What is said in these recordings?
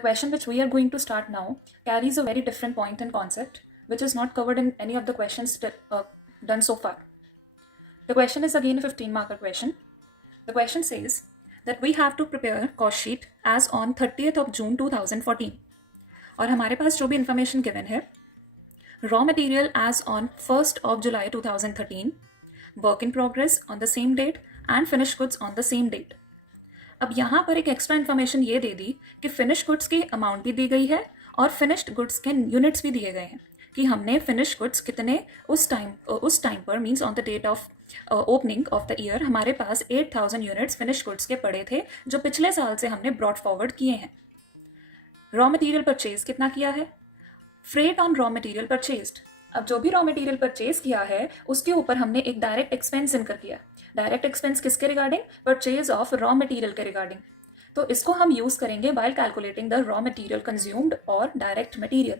The question which we are going to start now carries a very different point and concept, which is not covered in any of the questions done so far. The question is again a 15-marker question. The question says that we have to prepare cost sheet as on 30th of June 2014. और हमारे पास जो भी information given है, raw material as on 1st of July 2013, work in progress on the same date and finished goods on the same date. अब यहाँ पर एक extra information ये दे दी कि फिनिश गुड्स की अमाउंट भी दी गई है और फिनिश्ड गुड्स के यूनिट्स भी दिए गए हैं कि हमने फिनिश गुड्स कितने उस टाइम पर means on the date of opening of the year हमारे पास 8000 यूनिट्स फिनिश गुड्स के पड़े थे जो पिछले साल से हमने ब्रॉट फॉरवर्ड किए हैं. रॉ मटेरियल परचेज कितना किया है? Freight on raw material purchased. अब जो भी रॉ मटेरियल परचेज किया है उसके ऊपर हमने एक डायरेक्ट एक्सपेंस इनकर किया. डायरेक्ट एक्सपेंस किसके regarding? Purchase of raw material के रिगार्डिंग. तो इसको हम यूज करेंगे while calculating the raw material consumed और direct material.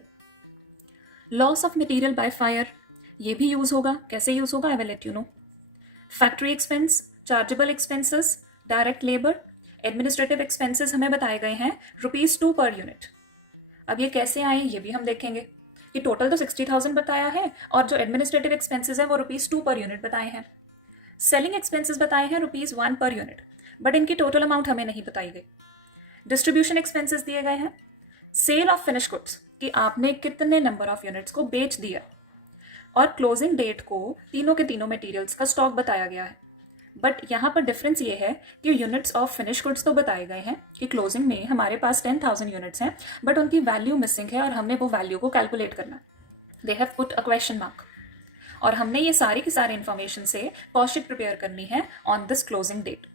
Loss of material by fire, ये भी यूज होगा. कैसे यूज होगा? I will let you know. Factory expense, chargeable expenses, direct labour, administrative expenses हमें बताए गए हैं ₹2 पर यूनिट. अब ये कैसे आए ये भी हम देखेंगे कि टोटल तो 60,000 बताया है और जो एडमिनिस्ट्रेटिव एक्सपेंसेस है वो ₹2 पर यूनिट बताए हैं. सेलिंग एक्सपेंसेस बताए हैं ₹1 पर यूनिट, बट इनकी टोटल अमाउंट हमें नहीं बताई गई. डिस्ट्रीब्यूशन एक्सपेंसेस दिए गए हैं. सेल ऑफ फिनिश गुड्स कि आपने कितने नंबर ऑफ यूनिट्स को बेच दिया और क्लोजिंग डेट को तीनों के तीनों मटेरियल्स का स्टॉक बताया गया है. बट यहाँ पर डिफरेंस ये है कि यूनिट्स ऑफ फिनिश गुड्स तो बताए गए हैं कि क्लोजिंग में हमारे पास 10,000 यूनिट्स हैं बट उनकी वैल्यू मिसिंग है और हमने वो वैल्यू को कैलकुलेट करना है. They have put a question mark और हमने ये सारी की सारी इन्फॉर्मेशन से कॉस्ट शीट प्रिपेयर करनी है on this closing date.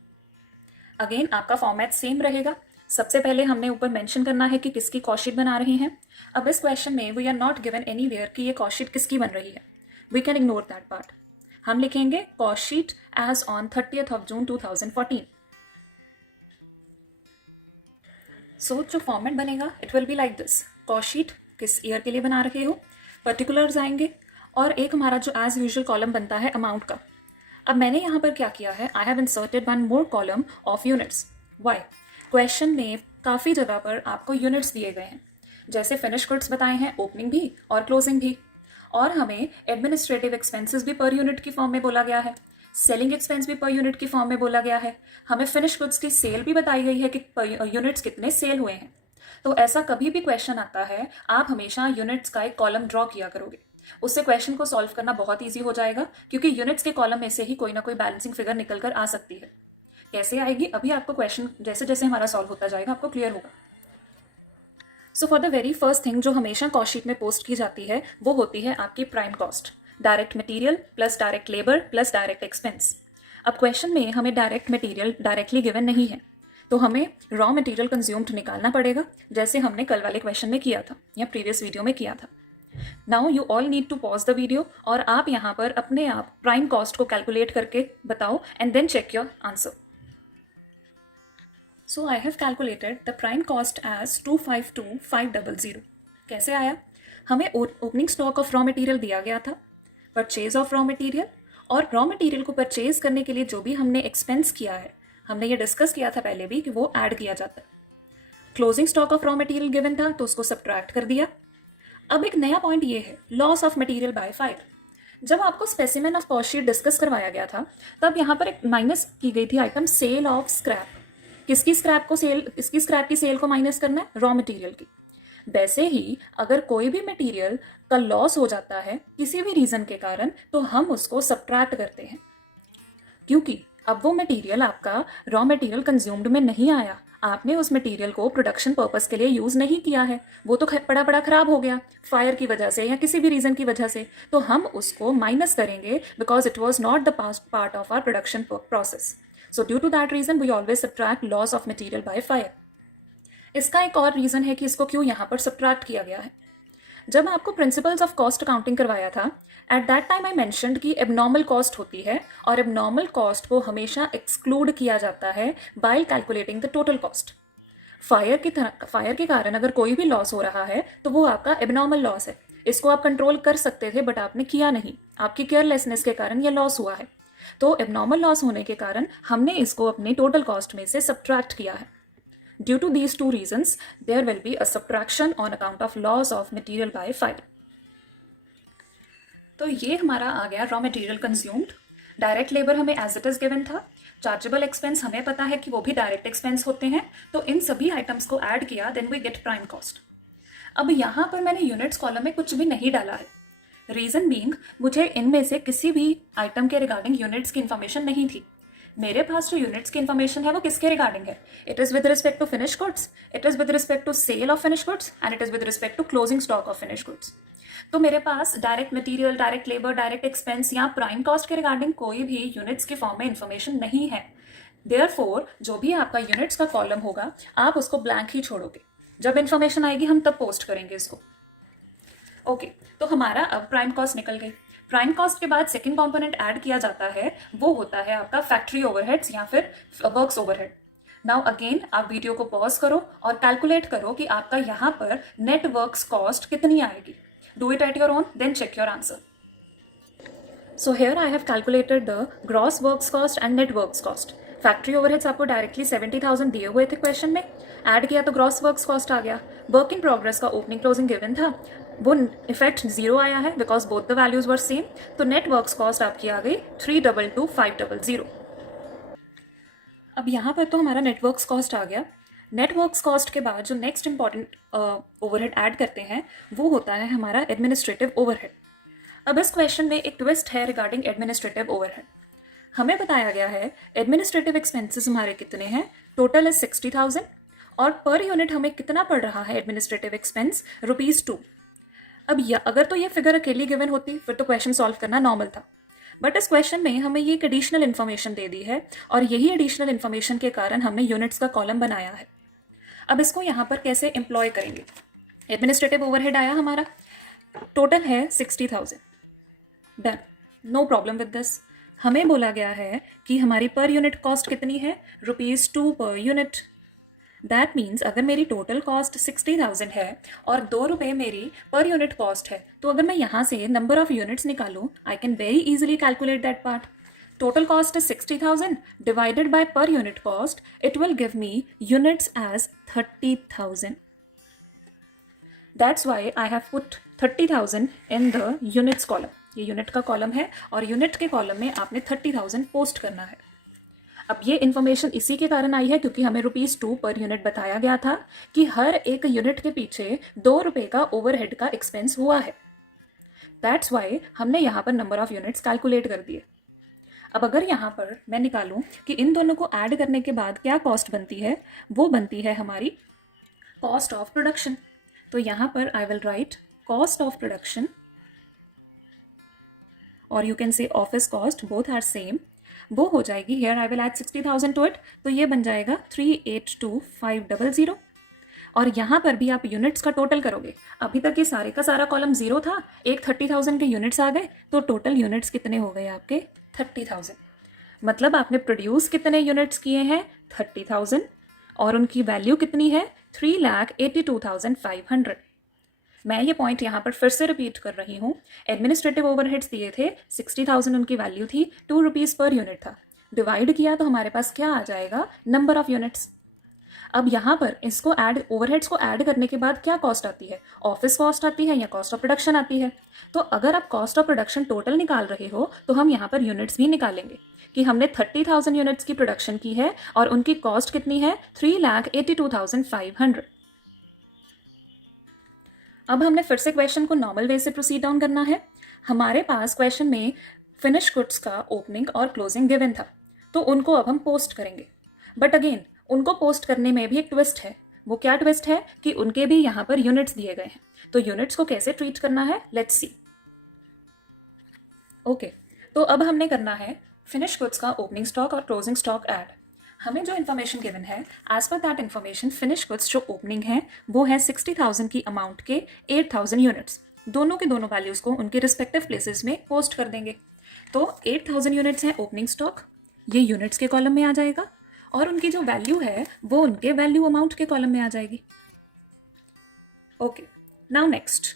Again आपका फॉर्मेट सेम रहेगा. सबसे पहले हमने ऊपर मेंशन करना है कि किसकी कॉस्ट शीट बना रहे हैं. अब इस क्वेश्चन में we are not given anywhere कि ये कॉस्ट शीट किसकी बन रही है. We can ignore that part. हम लिखेंगे cost sheet as on 30th of June 2014. So जो फॉर्मेट बनेगा it will be like this. Cost sheet किस ईयर के लिए बना रहे हो, पर्टिकुलर्स आएंगे और एक हमारा जो एज यूजुअल कॉलम बनता है अमाउंट का. अब मैंने यहाँ पर क्या किया है, I have inserted one more column of units. Why? Question में काफ़ी जगह पर आपको यूनिट्स दिए गए हैं, जैसे फिनिश गुड्स बताए हैं, ओपनिंग भी और क्लोजिंग भी, और हमें एडमिनिस्ट्रेटिव एक्सपेंसेस भी पर यूनिट की फॉर्म में बोला गया है, सेलिंग एक्सपेंस भी पर यूनिट की फॉर्म में बोला गया है, हमें फिनिश गुड्स की सेल भी बताई गई है कि यूनिट्स कितने सेल हुए हैं. तो ऐसा कभी भी क्वेश्चन आता है आप हमेशा यूनिट्स का एक कॉलम ड्रॉ किया करोगे. उससे क्वेश्चन को सॉल्व करना बहुत ईजी हो जाएगा क्योंकि यूनिट्स के कॉलम में से ही कोई ना कोई बैलेंसिंग फिगर निकल कर आ सकती है. कैसे आएगी अभी आपको क्वेश्चन जैसे जैसे हमारा सॉल्व होता जाएगा आपको क्लियर होगा. So for the very first thing जो हमेशा कॉस्ट शीट में पोस्ट की जाती है वो होती है आपकी prime cost. Direct material plus direct labour plus direct expense. अब क्वेश्चन में हमें डायरेक्ट मटेरियल डायरेक्टली गिवन नहीं है तो हमें रॉ मटेरियल कंज्यूम्ड निकालना पड़ेगा जैसे हमने कल वाले क्वेश्चन में किया था या प्रीवियस वीडियो में किया था. Now you all need to pause the video और आप यहाँ पर अपने आप प्राइम कॉस्ट को कैलकुलेट करके बताओ and then check your answer. So I have calculated the prime cost as 252,500. कैसे आया? हमें opening stock of raw material दिया गया था, परचेज ऑफ रॉ मटेरियल और रॉ मटेरियल को परचेज करने के लिए जो भी हमने एक्सपेंस किया है हमने ये डिस्कस किया था पहले भी कि वो ऐड किया जाता है. Closing stock of raw material given था तो उसको सब्ट्रैक्ट कर दिया. अब एक नया पॉइंट ये है loss of material by fire. जब आपको specimen of cost sheet discuss करवाया गया था तब यहाँ पर एक माइनस की गई थी आइटम सेल ऑफ स्क्रैप. किसकी स्क्रैप की सेल को माइनस करना है? रॉ मटेरियल की. वैसे ही अगर कोई भी मटेरियल का लॉस हो जाता है किसी भी रीजन के कारण तो हम उसको सब्ट्रैक्ट करते हैं क्योंकि अब वो मटेरियल आपका रॉ मटेरियल कंज्यूम्ड में नहीं आया. आपने उस मटेरियल को प्रोडक्शन पर्पस के लिए यूज नहीं किया है, वो तो बड़ा खराब हो गया फायर की वजह से या किसी भी रीजन की वजह से, तो हम उसको माइनस करेंगे because it was not the part of our production process. So due to that reason we always subtract loss of material by fire. इसका एक और रीज़न है कि इसको क्यों यहाँ पर सब्ट्रैक्ट किया गया है. जब आपको प्रिंसिपल्स ऑफ कॉस्ट अकाउंटिंग करवाया था at that time I mentioned कि एबनॉर्मल कॉस्ट होती है और एबनॉर्मल कॉस्ट को हमेशा एक्सक्लूड किया जाता है bye calculating the total cost. Fire के कारण अगर कोई भी लॉस हो रहा है तो वो आपका एबनॉर्मल लॉस है. इसको आप कंट्रोल कर सकते थे बट आपने किया नहीं, आपकी केयरलेसनेस के कारण ये लॉस हुआ है. तो एबनॉर्मल लॉस होने के कारण हमने इसको अपने टोटल कॉस्ट में से सब्ट्रैक्ट किया है. Due to these two reasons there will be a subtraction on account of loss of material by fire. तो ये हमारा आ गया raw material consumed. Direct labour हमें एज इट इज गिवन था। चार्जेबल एक्सपेंस हमें पता है कि वो भी डायरेक्ट एक्सपेंस होते हैं, तो इन सभी आइटम्स को ऐड किया, then we get prime cost. अब यहाँ पर मैंने यूनिट्स कॉलम में कुछ भी नहीं डाला है। रीजन बीइंग मुझे इनमें से किसी भी आइटम के रिगार्डिंग यूनिट्स की इन्फॉर्मेशन नहीं थी। मेरे पास जो यूनिट्स की इन्फॉर्मेशन है वो किसके रिगार्डिंग है? It is with respect to finish goods, it is with respect to sale of finish goods and it is with respect to closing stock of finish goods. तो मेरे पास direct material, direct labour, direct expense या prime cost के regarding कोई भी units के form में information नहीं है। देयरफॉर जो भी आपका यूनिट्स का कॉलम होगा आप उसको ब्लैंक ही छोड़ोगे। जब इन्फॉर्मेशन आएगी हम तब पोस्ट करेंगे इसको। ओके, तो हमारा अब प्राइम कॉस्ट निकल गई। प्राइम कॉस्ट के बाद सेकंड कंपोनेंट ऐड किया जाता है, वो होता है आपका फैक्ट्री ओवरहेड्स या फिर वर्क्स ओवरहेड। नाउ अगेन आप वीडियो को पॉज करो और कैलकुलेट करो कि आपका यहाँ पर नेट वर्क्स कॉस्ट कितनी आएगी। Do it at your own, then check your answer. So here I have calculated the gross works cost and net works cost. Factory overheads आपको डायरेक्टली 70,000 दिए हुए थे क्वेश्चन में, ऐड किया तो ग्रॉस वर्क्स कॉस्ट आ गया। वर्क इन प्रोग्रेस का opening closing given था, वो इफेक्ट 0 आया है because both the values were same. तो नेट वर्क्स कॉस्ट आपकी आ गई 322,500। अब यहाँ पर तो हमारा नेटवर्क्स कॉस्ट आ गया। नेटवर्क्स कॉस्ट के बाद जो नेक्स्ट इंपॉर्टेंट ओवरहेड ऐड करते हैं वो होता है हमारा एडमिनिस्ट्रेटिव ओवरहेड। अब इस क्वेश्चन में एक ट्विस्ट है रिगार्डिंग एडमिनिस्ट्रेटिव ओवरहेड। हमें बताया गया है एडमिनिस्ट्रेटिव एक्सपेंसेस हमारे कितने हैं, टोटल है 60,000 और पर यूनिट हमें कितना पड़ रहा है एडमिनिस्ट्रेटिव एक्सपेंस, ₹2। अब अगर तो ये फिगर अकेली गिवन होती फिर तो क्वेश्चन सॉल्व करना नॉर्मल था, बट इस क्वेश्चन में हमें ये एक एडिशनल इन्फॉर्मेशन दे दी है और यही एडिशनल इन्फॉर्मेशन के कारण हमने यूनिट्स का कॉलम बनाया है। अब इसको यहाँ पर कैसे एम्प्लॉय करेंगे? एडमिनिस्ट्रेटिव ओवरहेड आया हमारा, टोटल है 60,000। Done, no problem with this. हमें बोला गया है कि हमारी पर यूनिट कॉस्ट कितनी है, ₹2 पर यूनिट। दैट मीन्स अगर मेरी टोटल कॉस्ट 60,000 है और ₹2 मेरी पर यूनिट कॉस्ट है, तो अगर मैं यहाँ से नंबर ऑफ यूनिट्स निकालूँ I can very easily calculate that part. Total cost is 60,000 divided by per unit cost, it will give me units as 30,000. That's why I have put 30,000 in the units column. ये unit का column है और unit के column में आपने 30,000 post करना है। अब ये इन्फॉर्मेशन इसी के कारण आई है क्योंकि हमें ₹2 पर यूनिट बताया गया था कि हर एक यूनिट के पीछे ₹2 का ओवरहेड का एक्सपेंस हुआ है। दैट्स वाई हमने यहाँ पर नंबर ऑफ यूनिट्स कैलकुलेट कर दिए। अब अगर यहाँ पर मैं निकालूं कि इन दोनों को ऐड करने के बाद क्या कॉस्ट बनती है, वो बनती है हमारी कॉस्ट ऑफ प्रोडक्शन। तो यहाँ पर I will write cost of production और you can say office cost, both are same. वो हो जाएगी, here I will add 60,000 to it, तो ये बन जाएगा 382,500। और यहाँ पर भी आप यूनिट्स का टोटल करोगे, अभी तक ये सारे का सारा कॉलम 0 था, एक 30,000 के यूनिट्स आ गए, तो टोटल यूनिट्स कितने हो गए आपके 30,000। मतलब आपने प्रोड्यूस कितने यूनिट्स किए हैं 30,000 और उनकी वैल्यू कितनी है 3,82,500। मैं ये पॉइंट यहाँ पर फिर से रिपीट कर रही हूँ। एडमिनिस्ट्रेटिव ओवरहेड्स दिए थे 60,000 उनकी वैल्यू थी, ₹2 पर यूनिट था। डिवाइड किया तो हमारे पास क्या आ जाएगा, नंबर ऑफ यूनिट्स। अब यहाँ पर इसको ऐड, ओवरहेड्स को ऐड करने के बाद क्या कॉस्ट आती है, ऑफिस कॉस्ट आती है या कॉस्ट ऑफ प्रोडक्शन आती है। तो अगर आप कॉस्ट ऑफ प्रोडक्शन टोटल निकाल रहे हो तो हम यहाँ पर यूनिट्स भी निकालेंगे कि हमने 30,000 यूनिट्स की प्रोडक्शन की है और उनकी कॉस्ट कितनी है 3,82,500। अब हमने फिर से क्वेश्चन को नॉर्मल वे से प्रोसीड डाउन करना है। हमारे पास क्वेश्चन में फिनिश गुड्स का ओपनिंग और क्लोजिंग गिवन था, तो उनको अब हम पोस्ट करेंगे। बट अगेन उनको पोस्ट करने में भी एक ट्विस्ट है। वो क्या ट्विस्ट है कि उनके भी यहाँ पर यूनिट्स दिए गए हैं, तो यूनिट्स को कैसे ट्रीट करना है, लेट्स सी। ओके, तो अब हमने करना है फिनिश गुड्स का ओपनिंग स्टॉक और क्लोजिंग स्टॉक ऐड। हमें जो इन्फॉर्मेशन गिवन है as per that information finish goods जो ओपनिंग है वो है 60,000 की अमाउंट के 8,000 यूनिट्स। दोनों के दोनों वैल्यूज़ को उनके रिस्पेक्टिव प्लेसेस में पोस्ट कर देंगे। तो 8,000 यूनिट्स हैं ओपनिंग स्टॉक, ये यूनिट्स के कॉलम में आ जाएगा और उनकी जो वैल्यू है वो उनके वैल्यू अमाउंट के कॉलम में आ जाएगी। Okay, now next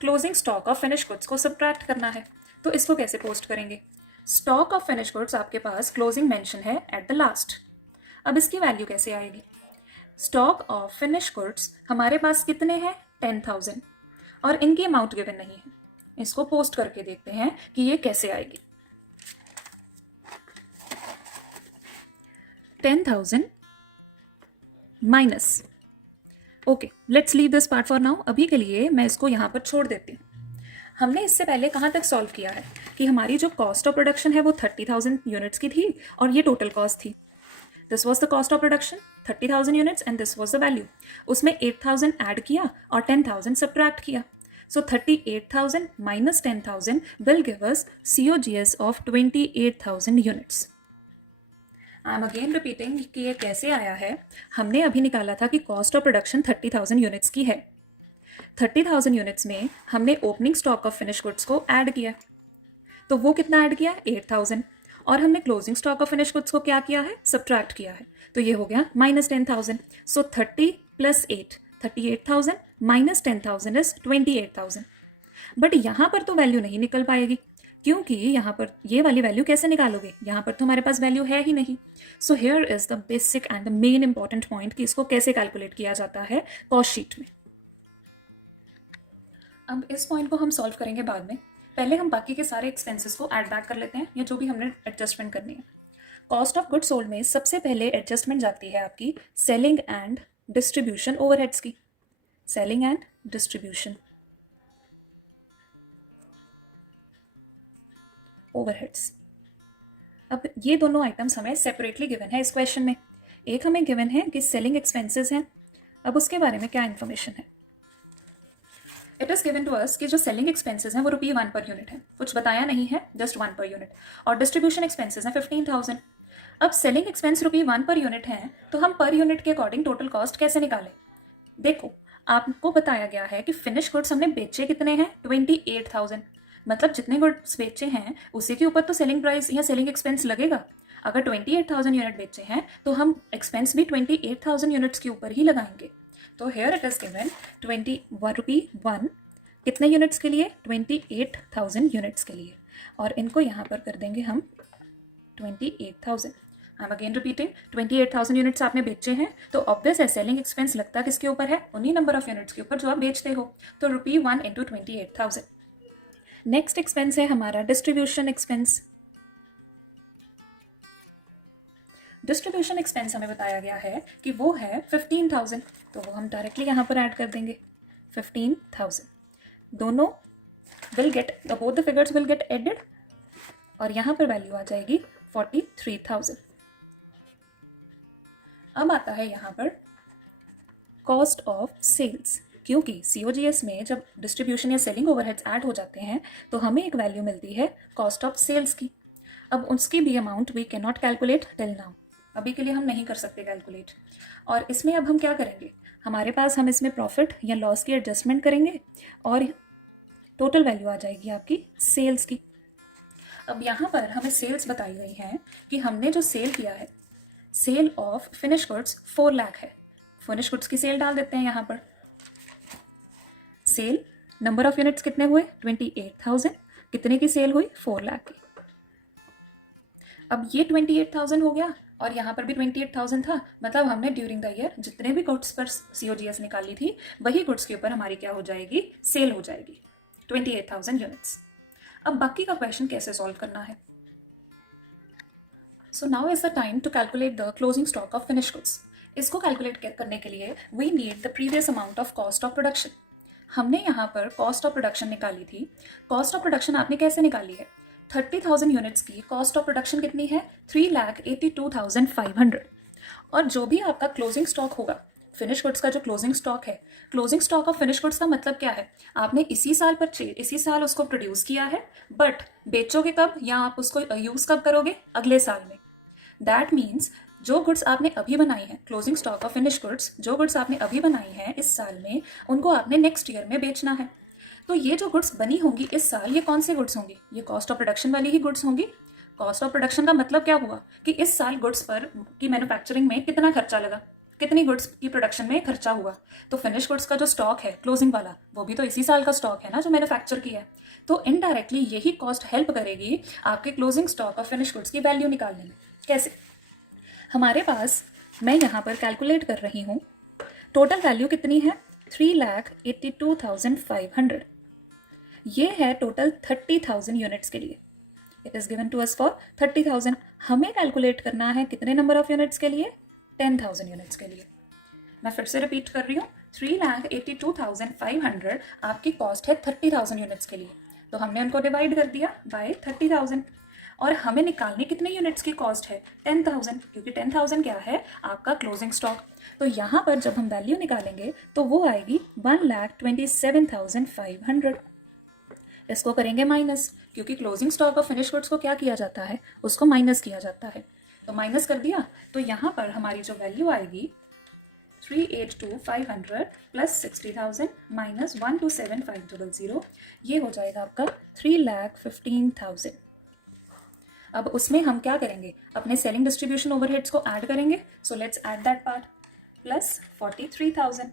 closing stock of finish goods को सब्ट्रैक्ट करना है, तो इसको कैसे पोस्ट करेंगे। स्टॉक ऑफ फिनिश गुड्स आपके पास क्लोजिंग मेंशन है एट द लास्ट। अब इसकी वैल्यू कैसे आएगी, स्टॉक ऑफ फिनिश गुड्स हमारे पास कितने हैं 10,000 और इनकी अमाउंट गिवन नहीं है। इसको पोस्ट करके देखते हैं कि ये कैसे आएगी। 10,000 minus, okay let's leave this part for now. अभी के लिए मैं इसको यहाँ पर छोड़ देती हूँ। हमने इससे पहले कहाँ तक सॉल्व किया है कि हमारी जो कॉस्ट ऑफ प्रोडक्शन है वो 30,000 यूनिट्स की थी और ये टोटल कॉस्ट थी। This was the cost of production 30,000 units and this was the value. उसमें 8,000 ऐड किया और 10,000 सब्ट्रैक्ट किया। सो 38,000 minus 10,000 will give us COGS of 28,000 units. I am again repeating कि ये कैसे आया है। हमने अभी निकाला था कि कॉस्ट ऑफ प्रोडक्शन 30,000 यूनिट्स की है। 30,000 यूनिट्स में हमने opening stock of finish goods को ऐड किया, तो वो कितना ऐड किया 8,000 और हमने closing stock of finish goods को क्या किया है सब्ट्रैक्ट किया है, तो ये हो गया minus 10,000। So 30 plus 8 38,000 minus 10,000 is 28,000। But यहाँ पर तो वैल्यू नहीं निकल पाएगी क्योंकि यहाँ पर ये वाली वैल्यू कैसे निकालोगे, यहाँ पर तो हमारे पास वैल्यू है ही नहीं। So here is the basic and the main important point कि इसको कैसे कैलकुलेट किया जाता है कॉस्ट शीट में। अब इस पॉइंट को हम सॉल्व करेंगे बाद में। पहले हम बाकी के सारे एक्सपेंसेस को ऐड बैक कर लेते हैं या जो भी हमने एडजस्टमेंट करनी है। कॉस्ट ऑफ गुड्स सोल्ड में सबसे पहले एडजस्टमेंट जाती है आपकी सेलिंग एंड डिस्ट्रीब्यूशन ओवरहेड्स की। Selling and distribution overheads. अब ये दोनों आइटम्स हमें सेपरेटली गिवन है इस क्वेश्चन में। एक हमें गिवन है कि सेलिंग एक्सपेंसेस हैं। अब उसके बारे में क्या इन्फॉर्मेशन है, it is given to us कि जो सेलिंग एक्सपेंसेस हैं वो ₹1 पर यूनिट है, कुछ बताया नहीं है, जस्ट 1 पर यूनिट। और डिस्ट्रीब्यूशन एक्सपेंसेस हैं 15,000। अब सेलिंग एक्सपेंस ₹1 पर यूनिट हैं तो हम पर यूनिट के अकॉर्डिंग टोटल कॉस्ट कैसे निकालें। देखो आपको बताया गया है कि फिनिश गुड्स हमने बेचे कितने हैं 28,000, मतलब जितने गुड्स बेचे हैं उसी के ऊपर तो सेलिंग प्राइस या सेलिंग एक्सपेंस लगेगा। अगर 28,000 यूनिट बेचे हैं तो हम एक्सपेंस भी 28,000 यूनिट्स के ऊपर ही लगाएंगे। तो हेयर इट इज गिवन ₹1 कितने यूनिट्स के लिए 28,000 यूनिट्स के लिए, और इनको यहाँ पर कर देंगे हम 28,000। I am again repeating 28,000 units आपने बेचे हैं तो ऑब्वियस है सेलिंग एक्सपेंस लगता किसके ऊपर है, उन्हीं नंबर ऑफ यूनिट्स के ऊपर जो आप बेचते हो। तो ₹1 इंटू 28,000। नेक्स्ट एक्सपेंस है हमारा डिस्ट्रीब्यूशन एक्सपेंस। डिस्ट्रीब्यूशन एक्सपेंस हमें बताया गया है कि वो है 15,000, तो वो हम डायरेक्टली यहाँ पर ऐड कर देंगे 15,000। दोनों will get both the figures will get added और यहाँ पर वैल्यू आ जाएगी 43,000। अब आता है यहाँ पर कॉस्ट ऑफ सेल्स, क्योंकि COGS में जब डिस्ट्रीब्यूशन या सेलिंग ओवरहेड्स ऐड हो जाते हैं तो हमें एक वैल्यू मिलती है कॉस्ट ऑफ सेल्स की। अब उसकी भी amount we can not calculate till now, अभी के लिए हम नहीं कर सकते कैलकुलेट। और इसमें अब हम क्या करेंगे, हमारे पास हम इसमें प्रॉफिट या लॉस की एडजस्टमेंट करेंगे और टोटल वैल्यू आ जाएगी आपकी सेल्स की। अब यहाँ पर हमें सेल्स बताई गई है कि हमने जो सेल किया है sale of finish goods 4 lakh है। फिनिश गुड्स की सेल डाल देते हैं यहाँ पर। सेल नंबर ऑफ यूनिट्स कितने हुए 28,000, कितने की सेल हुई 4 लाख की। अब ये 28,000 हो गया और यहाँ पर भी 28,000 था, मतलब हमने ड्यूरिंग द ईयर जितने भी गुड्स पर COGS निकाली थी वही गुड्स के ऊपर हमारी क्या हो जाएगी, सेल हो जाएगी 28,000 यूनिट्स। अब बाकी का क्वेश्चन कैसे सॉल्व करना है। So now is the time to calculate the closing stock of finish goods. इसको कैलकुलेट करने के लिए we need the previous amount of cost of production. हमने यहाँ पर कॉस्ट ऑफ प्रोडक्शन निकाली थी। कॉस्ट ऑफ प्रोडक्शन आपने कैसे निकाली है, 30,000 यूनिट्स की कॉस्ट ऑफ प्रोडक्शन कितनी है 3,82,500। और जो भी आपका क्लोजिंग स्टॉक होगा फिनिश गुड्स का, जो क्लोजिंग स्टॉक है, closing stock of finish goods का मतलब क्या है, आपने इसी साल उसको प्रोड्यूस किया है, बट बेचोगे कब या आप उसको यूज़ कब करोगे, अगले साल में। दैट मीन्स जो गुड्स आपने अभी बनाई हैं, closing stock of finish goods, जो गुड्स आपने अभी बनाई हैं इस साल में, उनको आपने नेक्स्ट ईयर में बेचना है। तो ये जो गुड्स बनी होंगी इस साल, ये कौन से गुड्स होंगी, ये कॉस्ट ऑफ प्रोडक्शन वाली ही गुड्स होंगी। कॉस्ट ऑफ प्रोडक्शन का मतलब क्या हुआ कि इस साल गुड्स पर की मैन्युफैक्चरिंग में कितना खर्चा लगा, कितनी गुड्स की प्रोडक्शन में खर्चा हुआ। तो फिनिश गुड्स का जो स्टॉक है क्लोजिंग वाला, वो भी तो इसी साल का स्टॉक है ना जो मैन्युफैक्चर किया है। तो इनडायरेक्टली यही कॉस्ट हेल्प करेगी आपके closing stock of finish goods की वैल्यू निकालने में। कैसे, हमारे पास मैं यहाँ पर कैलकुलेट कर रही हूँ। टोटल वैल्यू कितनी है? 3,82,500। ये है टोटल 30,000 यूनिट्स के लिए। It is given to us for 30,000। हमें कैलकुलेट करना है कितने नंबर ऑफ यूनिट्स के लिए? 10,000 यूनिट्स के लिए। मैं फिर से रिपीट कर रही हूँ, 3,82,500 आपकी कॉस्ट है 30,000 यूनिट्स के लिए। तो हमने उनको डिवाइड कर दिया बाय 30,000 और हमें निकालनी कितने यूनिट्स की कॉस्ट है? 10,000, क्योंकि 10,000 क्या है? आपका क्लोजिंग स्टॉक। तो यहाँ पर जब हम वैल्यू निकालेंगे तो वो आएगी 1,27,500। इसको करेंगे माइनस, क्योंकि closing stock of finish goods को क्या किया जाता है? उसको माइनस किया जाता है। तो माइनस कर दिया तो यहाँ पर हमारी जो वैल्यू आएगी 382,500 प्लस 60,000 माइनस 127,500, ये हो जाएगा आपका 3,15,000। अब उसमें हम क्या करेंगे? अपने सेलिंग डिस्ट्रीब्यूशन ओवरहेड्स को ऐड करेंगे। So let's add that part, plus 43,000।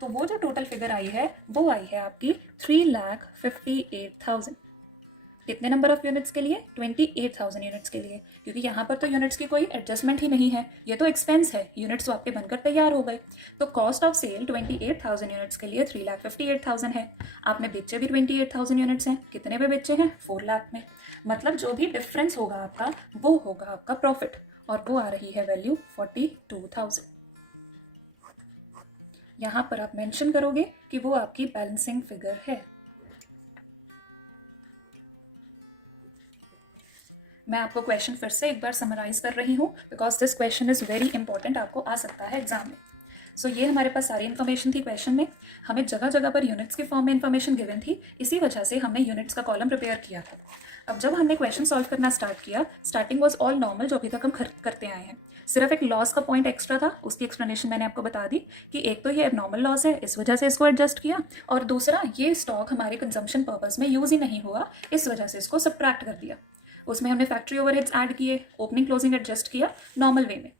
तो वो जो टोटल फिगर आई है वो आई है आपकी 3,58,000। कितने नंबर ऑफ यूनिट्स के लिए? 28,000 यूनिट्स के लिए, क्योंकि यहाँ पर तो यूनिट्स की कोई एडजस्टमेंट ही नहीं है, ये तो एक्सपेंस है, यूनिट्स तो आपके बनकर तैयार हो गए। तो कॉस्ट ऑफ सेल 28,000 यूनिट्स के लिए 3,58,000 है। आपने बेचे भी 28,000 यूनिट्स हैं। कितने पे बेचे हैं? 4 लाख में। मतलब जो भी डिफरेंस होगा आपका वो होगा आपका प्रॉफिट, और वो आ रही है वैल्यू 42,000। यहाँ पर आप मेंशन करोगे कि वो आपकी बैलेंसिंग फिगर है। मैं आपको क्वेश्चन फिर से एक बार समराइज कर रही हूँ, because this question is very important, आपको आ सकता है एग्जाम में। सो ये हमारे पास सारी इन्फॉर्मेशन थी क्वेश्चन में। हमें जगह जगह पर यूनिट्स के फॉर्म में इन्फॉर्मेशन गिवन थी, इसी वजह से हमने यूनिट्स का कॉलम प्रिपेयर किया था। अब जब हमने क्वेश्चन सॉल्व करना स्टार्ट किया, स्टार्टिंग वॉज ऑल नॉर्मल, जो अभी तक हम करते आए हैं। सिर्फ एक लॉस का पॉइंट एक्स्ट्रा था, उसकी एक्सप्लेनेशन मैंने आपको बता दी कि एक तो ये एबनॉर्मल लॉस है, इस वजह से इसको एडजस्ट किया, और दूसरा ये स्टॉक हमारे कंजम्पशन पर्पस में यूज़ ही नहीं हुआ, इस वजह से इसको सब्ट्रैक्ट कर दिया। उसमें हमने फैक्ट्री ओवरहेड्स ऐड किए, ओपनिंग क्लोजिंग एडजस्ट किया नॉर्मल वे में।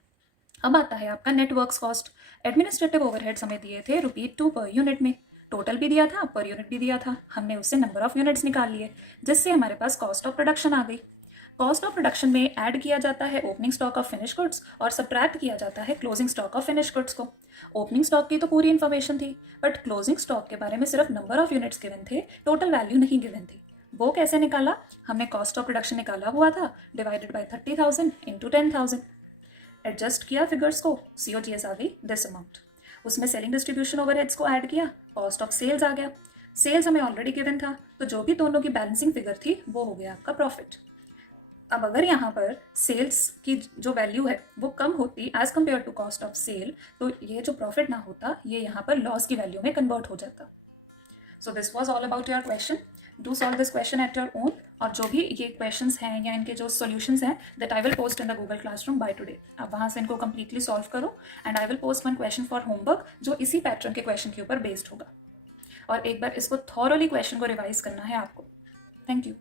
अब आता है आपका नेटवर्क्स कॉस्ट। एडमिनिस्ट्रेटिव ओवरहेड्स हमें दिए थे ₹2 पर यूनिट में, टोटल भी दिया था, पर यूनिट भी दिया था। हमने उससे नंबर ऑफ यूनिट्स निकाल लिए, जिससे हमारे पास कॉस्ट ऑफ प्रोडक्शन आ गई। कॉस्ट ऑफ प्रोडक्शन में ऐड किया जाता है opening stock of finish goods और सब्ट्रैक्ट किया जाता है closing stock of finish goods को। ओपनिंग स्टॉक की तो पूरी इन्फॉर्मेशन थी, बट क्लोजिंग स्टॉक के बारे में सिर्फ नंबर ऑफ यूनिट्स गिवन थे, टोटल वैल्यू नहीं गिवन थी। वो कैसे निकाला? हमने कॉस्ट ऑफ प्रोडक्शन निकाला हुआ था, डिवाइडेड बाय 30,000 इंटू 10,000। एडजस्ट किया फिगर्स को, COGS आ गई दिस अमाउंट। उसमें सेलिंग डिस्ट्रीब्यूशन ओवरहेड्स को ऐड किया, कॉस्ट ऑफ सेल्स आ गया। सेल्स हमें ऑलरेडी गिवन था, तो जो भी दोनों की बैलेंसिंग फिगर थी वो हो गया आपका प्रॉफिट। अब अगर यहाँ पर सेल्स की जो वैल्यू है वो कम होती as compare to cost of sale, तो ये जो प्रॉफिट ना होता, ये यहाँ पर लॉस की वैल्यू में कन्वर्ट हो जाता। So this was all about your question. Do solve this question eight your own, और जो भी ये क्वेश्चंस हैं या इनके जो सॉल्यूशंस हैं that I will post in the Google classroom by today. आप वहाँ से इनको कंप्लीटली सॉल्व करो, and I will post one question for homework जो इसी पैटर्न के क्वेश्चन के ऊपर बेस्ड होगा। और एक बार इसको थॉरली क्वेश्चन को रिवाइज करना है आपको। Thank you.